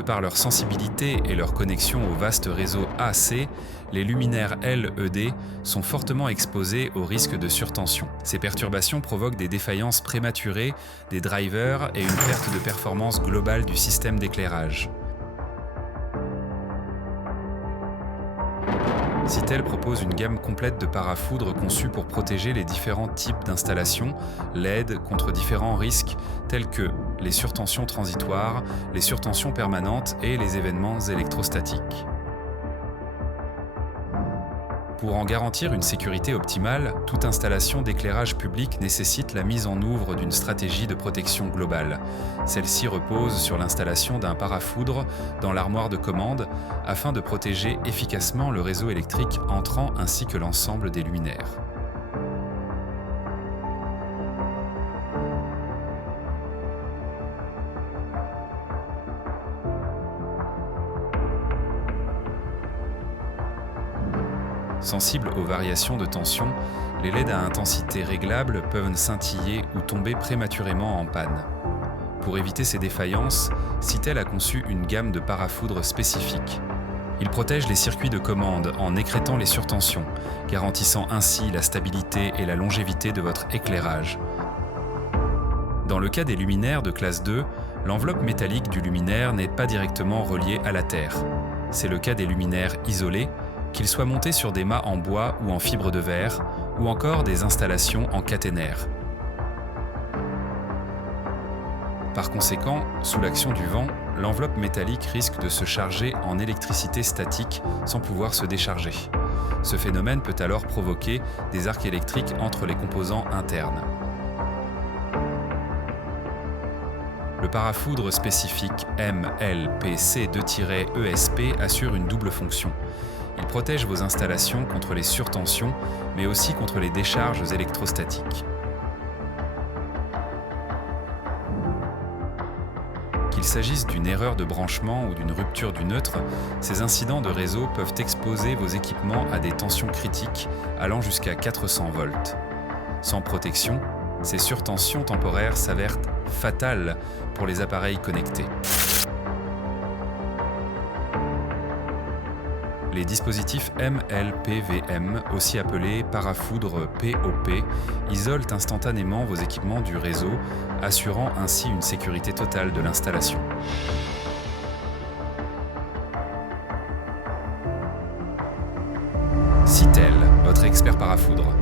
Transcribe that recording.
De par leur sensibilité et leur connexion au vaste réseau AC, les luminaires LED sont fortement exposés au risque de surtension. Ces perturbations provoquent des défaillances prématurées des drivers et une perte de performance globale du système d'éclairage. Citel propose une gamme complète de parafoudres conçues pour protéger les différents types d'installations LED contre différents risques tels que les surtensions transitoires, les surtensions permanentes et les événements électrostatiques. Pour en garantir une sécurité optimale, toute installation d'éclairage public nécessite la mise en œuvre d'une stratégie de protection globale. Celle-ci repose sur l'installation d'un parafoudre dans l'armoire de commande afin de protéger efficacement le réseau électrique entrant ainsi que l'ensemble des luminaires. Sensibles aux variations de tension, les LED à intensité réglable peuvent scintiller ou tomber prématurément en panne. Pour éviter ces défaillances, Citel a conçu une gamme de parafoudres spécifiques. Ils protègent les circuits de commande en écrêtant les surtensions, garantissant ainsi la stabilité et la longévité de votre éclairage. Dans le cas des luminaires de classe 2, l'enveloppe métallique du luminaire n'est pas directement reliée à la terre. C'est le cas des luminaires isolés, qu'ils soient montés sur des mâts en bois ou en fibre de verre, ou encore des installations en caténaire. Par conséquent, sous l'action du vent, l'enveloppe métallique risque de se charger en électricité statique sans pouvoir se décharger. Ce phénomène peut alors provoquer des arcs électriques entre les composants internes. Le parafoudre spécifique MLPC2-ESP assure une double fonction. Il protège vos installations contre les surtensions, mais aussi contre les décharges électrostatiques. Qu'il s'agisse d'une erreur de branchement ou d'une rupture du neutre, ces incidents de réseau peuvent exposer vos équipements à des tensions critiques allant jusqu'à 400 volts. Sans protection, ces surtensions temporaires s'avèrent fatales pour les appareils connectés. Les dispositifs MLPVM, aussi appelés parafoudres POP, isolent instantanément vos équipements du réseau, assurant ainsi une sécurité totale de l'installation. Citel, votre expert parafoudre.